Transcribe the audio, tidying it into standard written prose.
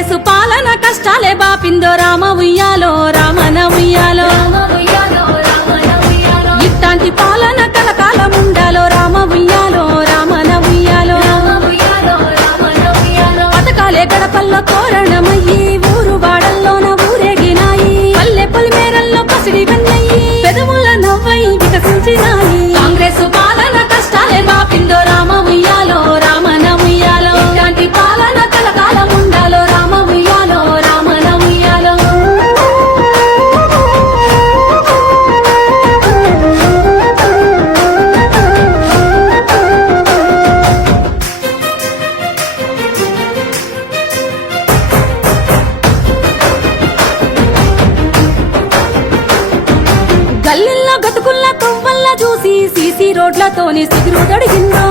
కాంగ్రెస్ పాలన కష్టాలే బాపిందో రామ ఉయ్యాలో రామన ఉయ్యాలో ఇట్లాంటి పాలన కలకాలం ఉండాలో రామ ఉయ్యాలో రామన ఉయ్యాలో పథకాలే గడపల్లో తోరణమయ్యి ఊరు వాడల్లోన ఊరేగినాయి పల్లె పొలిమేరల్లో పసిడి వెన్నయ్యి పెదవుల నవ్వై వికసించినాయి కాంగ్రెస్ పాలన కష్టాలే బాపిందో రామ ఉయ్యాలో రామన ఉయ్యాలో ఇట్లాంటి పాలన కలకాలం ఉండాలో రామ ఉయ్యాలో రామన ఉయ్యాలో గల్లిల్లో గతుకుల్ల కొవ్వల్ల చూసి సీసీ రోడ్లతోని సిగురు దొడిగిందో